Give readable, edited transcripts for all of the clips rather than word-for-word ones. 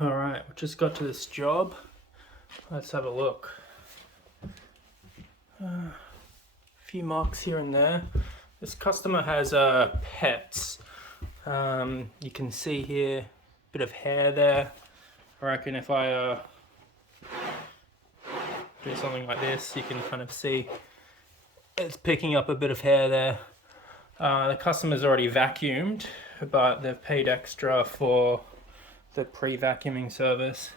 Alright, we just got to this job. Let's have a look. A few marks here and there. This customer has pets. You can see here a bit of hair there. I reckon if I do something like this, you can kind of see it's picking up a bit of hair there. The customer's already vacuumed, but they've paid extra for the pre-vacuuming service.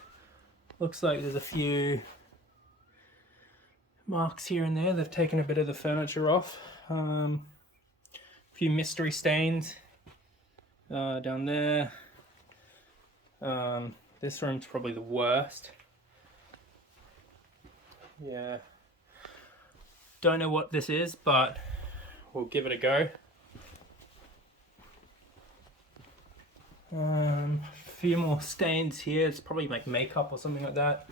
Looks like there's a few marks here and there. They've taken a bit of the furniture off. A few mystery stains down there. This room's probably the worst. Yeah. Don't know what this is, but we'll give it a go. A few more stains here. It's probably like makeup or something like that.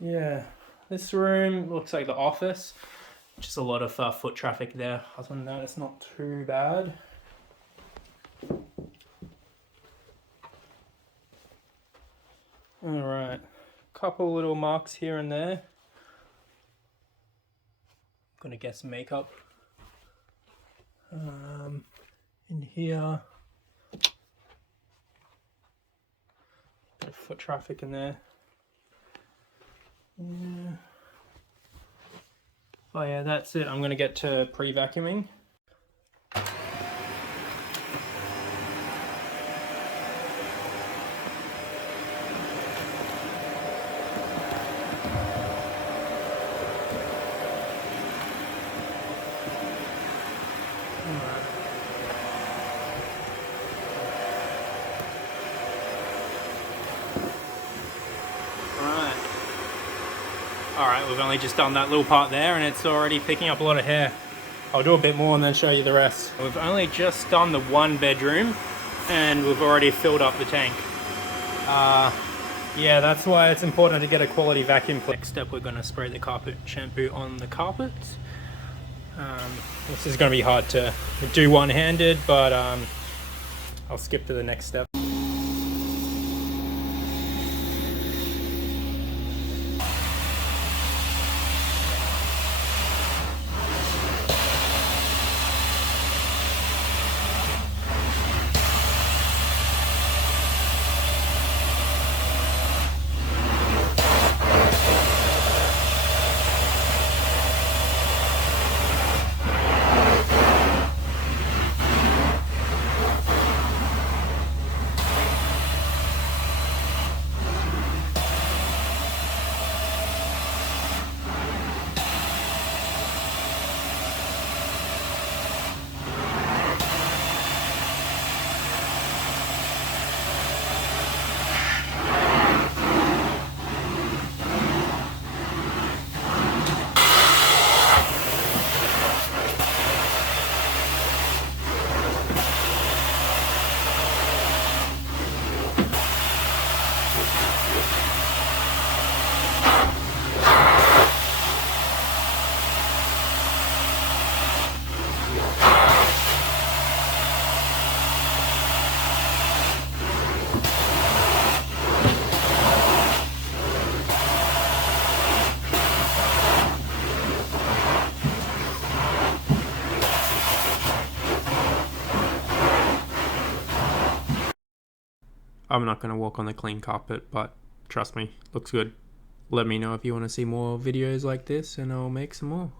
Yeah, this room looks like the office. Just a lot of foot traffic there. Other than that, it's not too bad. Alright, couple little marks here and there. I'm gonna guess makeup. In here, bit of foot traffic in there. Yeah. Oh yeah, that's it. I'm gonna get to pre-vacuuming. Alright, we've only just done that little part there and it's already picking up a lot of hair. I'll do a bit more and then show you the rest. We've only just done the one bedroom and we've already filled up the tank. Yeah, that's why it's important to get a quality vacuum. Next step, we're going to spray the carpet shampoo on the carpets. This is going to be hard to do one-handed, but I'll skip to the next step. I'm not going to walk on the clean carpet, but trust me, looks good. Let me know if you want to see more videos like this and I'll make some more.